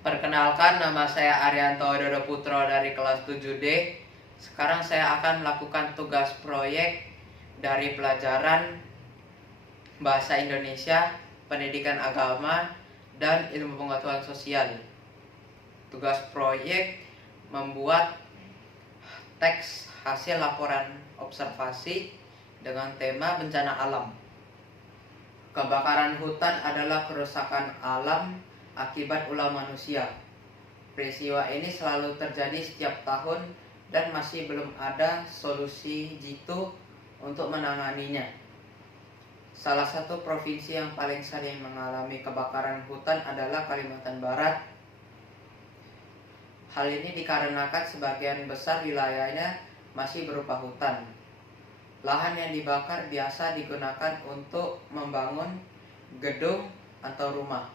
Perkenalkan, nama saya Arianto Dodo Putro dari kelas 7D. Sekarang saya akan melakukan tugas proyek dari pelajaran Bahasa Indonesia, Pendidikan Agama, dan Ilmu Pengetahuan Sosial. Tugas proyek membuat teks hasil laporan observasi dengan tema bencana alam. Kebakaran hutan adalah kerusakan alam akibat ulah manusia. Peristiwa ini selalu terjadi setiap tahun dan masih belum ada solusi jitu untuk menanganinya. Salah satu provinsi yang paling sering mengalami kebakaran hutan adalah Kalimantan Barat. Hal ini dikarenakan sebagian besar wilayahnya masih berupa hutan. Lahan yang dibakar biasa digunakan untuk membangun gedung atau rumah.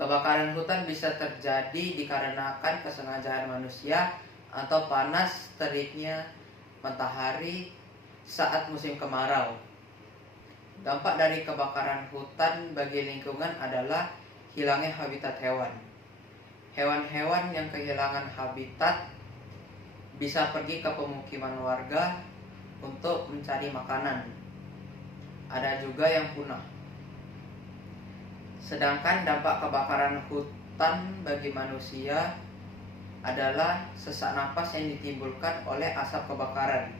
Kebakaran hutan bisa terjadi dikarenakan kesengajaan manusia atau panas teriknya matahari saat musim kemarau. Dampak dari kebakaran hutan bagi lingkungan adalah hilangnya habitat hewan. Hewan-hewan yang kehilangan habitat bisa pergi ke pemukiman warga untuk mencari makanan. Ada juga yang punah. Sedangkan dampak kebakaran hutan bagi manusia adalah sesak napas yang ditimbulkan oleh asap kebakaran.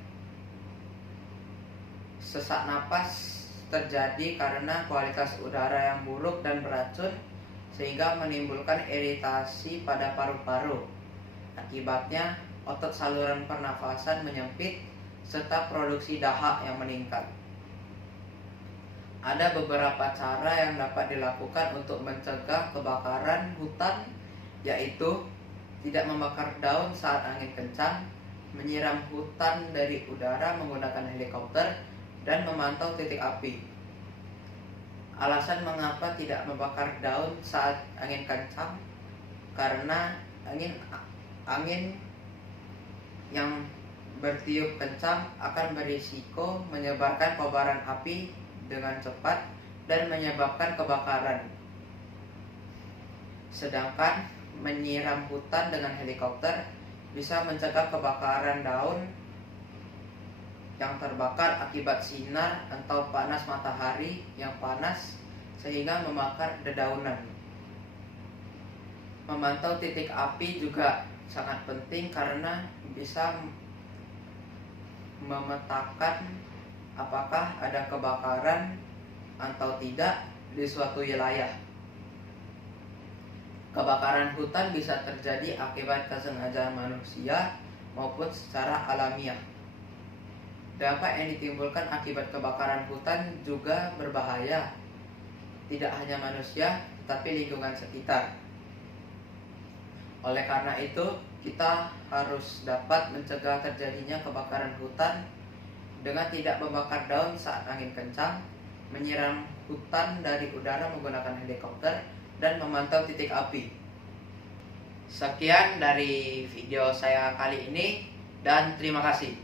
Sesak napas terjadi karena kualitas udara yang buruk dan beracun sehingga menimbulkan iritasi pada paru-paru. Akibatnya otot saluran pernafasan menyempit serta produksi dahak yang meningkat. Ada beberapa cara yang dapat dilakukan untuk mencegah kebakaran hutan, yaitu tidak membakar daun saat angin kencang, menyiram hutan dari udara menggunakan helikopter, dan memantau titik api. Alasan mengapa tidak membakar daun saat angin kencang, karena angin yang bertiup kencang akan berisiko menyebarkan kobaran api dengan cepat dan menyebabkan kebakaran. Sedangkan menyiram hutan dengan helikopter bisa mencegah kebakaran daun yang terbakar akibat sinar atau panas matahari yang panas sehingga membakar dedaunan. Memantau titik api juga sangat penting karena bisa memetakan apakah ada kebakaran atau tidak di suatu wilayah. Kebakaran hutan bisa terjadi akibat kesengajaan manusia maupun secara alamiah. Dampak yang ditimbulkan akibat kebakaran hutan juga berbahaya, tidak hanya manusia tetapi lingkungan sekitar. Oleh karena itu, kita harus dapat mencegah terjadinya kebakaran hutan dengan tidak membakar daun saat angin kencang, menyiram hutan dari udara menggunakan helikopter, dan memantau titik api. Sekian dari video saya kali ini, dan terima kasih.